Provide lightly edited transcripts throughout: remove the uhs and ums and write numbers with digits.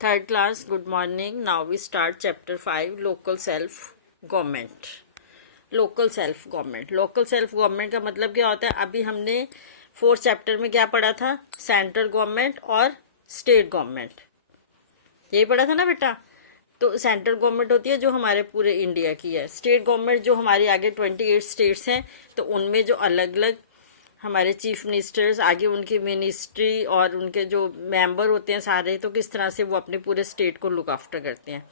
Third class, good morning. Now we start chapter 5, local self government. Local self government. Local self government का मतलब क्या होता है? अभी हमने 4th चैप्टर में क्या पढ़ा था? सेंट्रल गवर्नमेंट और स्टेट गवर्नमेंट, यही पढ़ा था ना बेटा. तो सेंट्रल गवर्नमेंट होती है जो हमारे पूरे इंडिया की है. स्टेट गवर्नमेंट जो हमारी आगे 28 स्टेट्स हैं, तो उनमें जो अलग अलग हमारे चीफ मिनिस्टर्स, आगे उनकी मिनिस्ट्री और उनके जो मेंबर होते हैं सारे, तो किस तरह से वो अपने पूरे स्टेट को लुक आफ्टर करते हैं.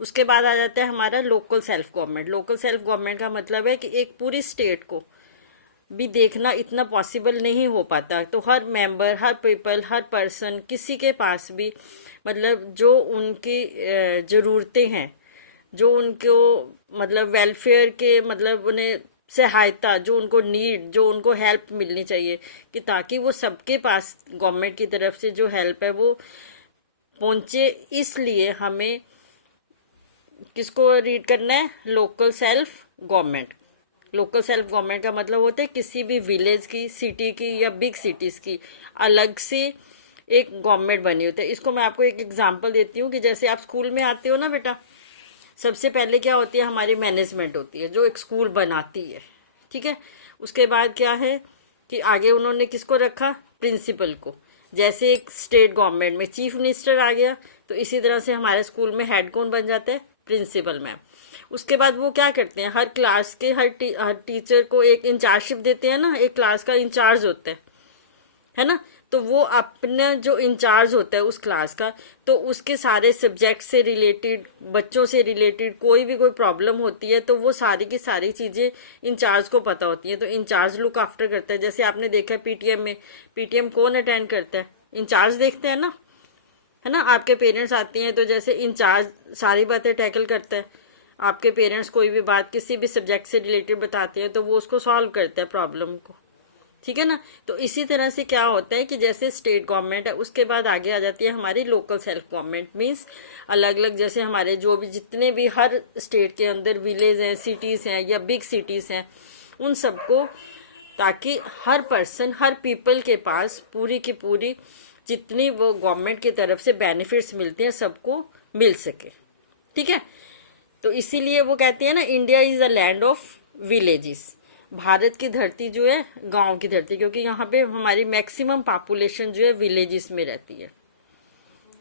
उसके बाद आ जाता है हमारा local self government. Local self government का मतलब है कि एक पूरी स्टेट को भी देखना इतना पॉसिबल नहीं हो पाता, तो हर मेंबर, हर पीपल, हर पर्सन, किसी के पास भी मतलब जो उनकी ज़रूरतें हैं, जो उनको मतलब वेलफेयर के मतलब उन्हें सहायता, जो उनको नीड, जो उनको हेल्प मिलनी चाहिए, कि ताकि वो सबके पास गवर्नमेंट की तरफ से जो हेल्प है वो पहुंचे. इसलिए हमें किसको रीड करना है? Local self government. Local self government का मतलब होता है किसी भी विलेज की, सिटी की या बिग सिटीज की अलग से एक गवर्नमेंट बनी होती है. इसको मैं आपको एक एग्जांपल देती हूँ कि जैसे आप स्कूल में आते हो ना बेटा, सबसे पहले क्या होती है? हमारी मैनेजमेंट होती है जो एक स्कूल बनाती है. ठीक है. उसके बाद क्या है कि आगे उन्होंने किसको रखा? प्रिंसिपल को. जैसे एक स्टेट गवर्नमेंट में चीफ मिनिस्टर आ गया, तो इसी तरह से हमारे स्कूल में हेड कौन बन जाता है? Principal ma'am. उसके बाद वो क्या करते हैं? हर क्लास के हर टीचर को एक इंचार्जशिप देते हैं ना, एक क्लास का इंचार्ज होता है ना. तो वो अपना जो इंचार्ज होता है उस क्लास का, तो उसके सारे सब्जेक्ट से रिलेटेड, बच्चों से रिलेटेड कोई भी कोई प्रॉब्लम होती है तो वो सारी की सारी चीज़ें इंचार्ज को पता होती हैं. तो इंचार्ज लुक आफ्टर करता है. जैसे आपने देखा है पीटीएम में, पीटीएम कौन अटेंड करता है? इंचार्ज देखते हैं ना, है ना. आपके पेरेंट्स आती हैं तो जैसे इंचार्ज सारी बातें टैकल करता है. आपके पेरेंट्स कोई भी बात किसी भी सब्जेक्ट से रिलेटेड बताते हैं तो वो उसको सॉल्व करता है प्रॉब्लम को. ठीक है ना. तो इसी तरह से क्या होता है कि जैसे स्टेट गवर्नमेंट है, उसके बाद आगे आ जाती है हमारी लोकल सेल्फ गवर्नमेंट. मीन्स अलग अलग जैसे हमारे जो भी जितने भी हर स्टेट के अंदर विलेज हैं, सिटीज़ हैं या बिग सिटीज़ हैं, उन सबको, ताकि हर पर्सन, हर पीपल के पास पूरी की पूरी जितनी वो गवर्नमेंट की तरफ से बेनिफिट्स मिलते हैं सबको मिल सके. ठीक है. तो इसीलिए वो कहते हैं ना, India is a land of villages. Bharat की धरती जो है गांव की धरती, क्योंकि यहाँ पे हमारी मैक्सिमम पॉपुलेशन जो है विलेजेस में रहती है.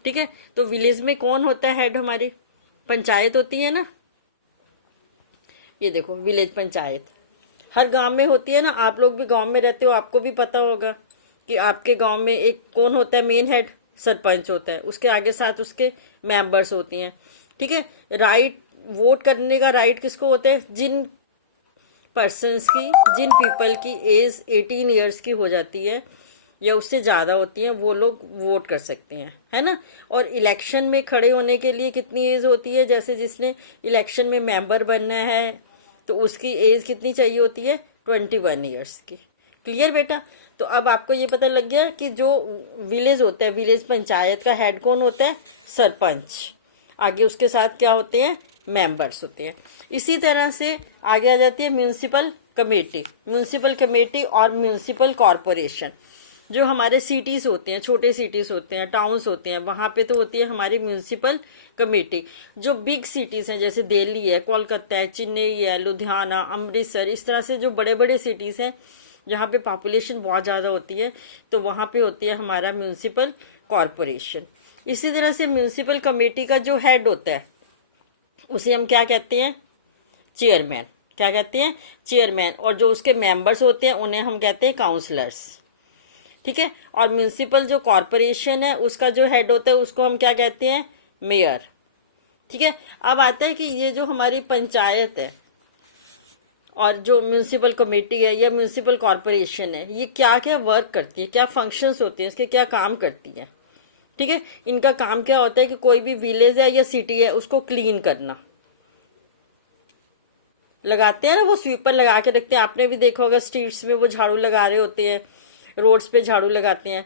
ठीक है. तो विलेज में कौन होता है हेड? हमारी पंचायत होती है ना. ये देखो विलेज पंचायत हर गांव में होती है ना. आप लोग भी गांव में रहते हो, आपको भी पता होगा कि आपके गांव में एक कौन होता है? मेन हेड सरपंच होता है. उसके आगे साथ उसके मेंबर्स होती हैं. ठीक है. राइट, वोट करने का राइट किसको होता है? जिन पर्सन्स की, जिन पीपल की एज 18 ईयर्स की हो जाती है या उससे ज़्यादा होती है, वो लोग वोट कर सकते हैं, है ना. और इलेक्शन में खड़े होने के लिए कितनी एज होती है? जैसे जिसने इलेक्शन में मेंबर बनना है तो उसकी एज कितनी चाहिए होती है? 21 ईयर्स की. क्लियर बेटा. तो अब आपको ये पता लग गया कि जो विलेज होता है, विलेज पंचायत का हेड कौन होता है? सरपंच. आगे उसके साथ क्या होते हैं? मेंबर्स होते हैं. इसी तरह से आगे आ जाती है म्यूनिसिपल कमेटी. म्यूनिसिपल कमेटी और म्यूनिसिपल कॉरपोरेशन. जो हमारे सिटीज होते हैं, छोटे सिटीज होते हैं, टाउन्स होते हैं, वहां पे तो होती है हमारी म्यूनिसिपल कमेटी. जो बिग सिटीज हैं जैसे दिल्ली है, कोलकाता है, चेन्नई है, लुधियाना, अमृतसर, इस तरह से जो बड़े बड़े सिटीज हैं जहाँ पे पॉपुलेशन बहुत ज़्यादा होती है, तो वहाँ पे होती है हमारा म्यूनिसिपल कॉरपोरेशन. इसी तरह से म्यूनिसिपल कमेटी का जो हेड होता है उसे हम क्या कहते हैं? चेयरमैन. क्या कहते हैं? चेयरमैन. और जो उसके मेंबर्स होते हैं उन्हें हम कहते हैं काउंसलर्स. ठीक है. और म्यूनिसिपल जो कॉरपोरेशन है उसका जो हेड होता है उसको हम क्या कहते हैं? मेयर. ठीक है. अब आता है कि ये जो हमारी पंचायत है और जो म्यूनिसिपल कमेटी है या म्यूनिसिपल कॉरपोरेशन है, ये क्या क्या वर्क करती है, क्या फंक्शंस होती हैं, इसके क्या काम करती है. ठीक है. इनका काम क्या होता है कि कोई भी विलेज है या सिटी है उसको क्लीन करना. लगाते हैं ना, वो स्वीपर लगा के रखते हैं. आपने भी देखा होगा स्ट्रीट्स में वो झाड़ू लगा रहे होते हैं, रोड्स पे झाड़ू लगाते हैं.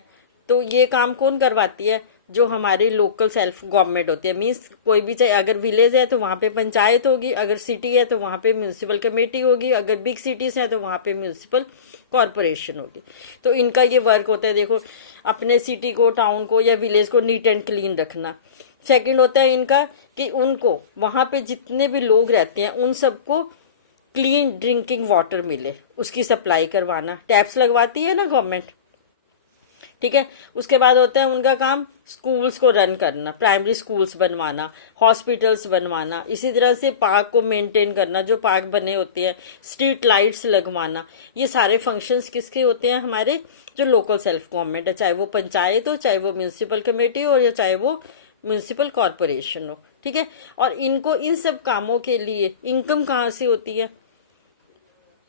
तो ये काम कौन करवाती है? जो हमारी लोकल सेल्फ गवर्नमेंट होती है. मीन्स कोई भी, चाहे अगर विलेज है तो वहाँ पे पंचायत होगी, अगर सिटी है तो वहाँ पे म्यूनिसिपल कमेटी होगी, अगर बिग सिटीज है तो वहाँ पे म्यूनिसिपल कॉरपोरेशन होगी. तो इनका ये वर्क होता है. देखो, अपने सिटी को, टाउन को या विलेज को नीट एंड क्लीन रखना. सेकंड होता है इनका कि उनको वहाँ पे जितने भी लोग रहते हैं उन सबको क्लीन ड्रिंकिंग वाटर मिले, उसकी सप्लाई करवाना, टैप्स लगवाती है ना गवर्नमेंट, ठीक है। उसके बाद होता है उनका काम स्कूल्स को रन करना, प्राइमरी स्कूल्स बनवाना, हॉस्पिटल्स बनवाना, इसी तरह से पार्क को मेंटेन करना, जो पार्क बने होते हैं, स्ट्रीट लाइट्स लगवाना। ये सारे फंक्शंस किसके होते हैं? हमारे जो लोकल सेल्फ गवर्नमेंट है, चाहे वो पंचायत हो, चाहे वो म्यूनिसिपल कमेटी हो, या चाहे वो म्यूनिसिपल कॉरपोरेशन हो, ठीक है। और इनको इन सब कामों के लिए इनकम कहाँ से होती है,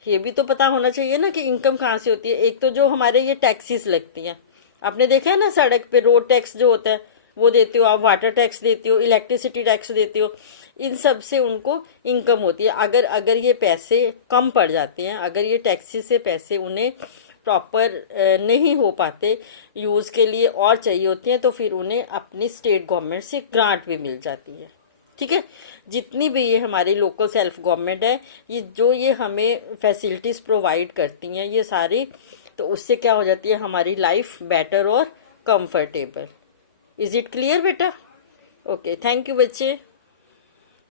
ये भी तो पता होना चाहिए ना कि इनकम कहाँ से होती है। एक तो जो हमारे ये टैक्सेस लगती हैं, आपने देखा है ना सड़क पे रोड टैक्स जो होता है वो देते हो आप, वाटर टैक्स देते हो, इलेक्ट्रिसिटी टैक्स देते हो, इन सब से उनको इनकम होती है। अगर अगर ये पैसे कम पड़ जाते हैं, अगर ये टैक्सेस से पैसे उन्हें प्रॉपर नहीं हो पाते यूज़ के लिए और चाहिए होते हैं, तो फिर उन्हें अपनी स्टेट गवर्नमेंट से ग्रांट भी मिल जाती है, ठीक है। जितनी भी ये हमारी लोकल सेल्फ गवर्नमेंट है, ये जो ये हमें फैसिलिटीज़ प्रोवाइड करती हैं ये सारी, तो उससे क्या हो जाती है हमारी लाइफ बेटर और कंफर्टेबल। इज इट क्लियर बेटा? ओके, थैंक यू बच्चे।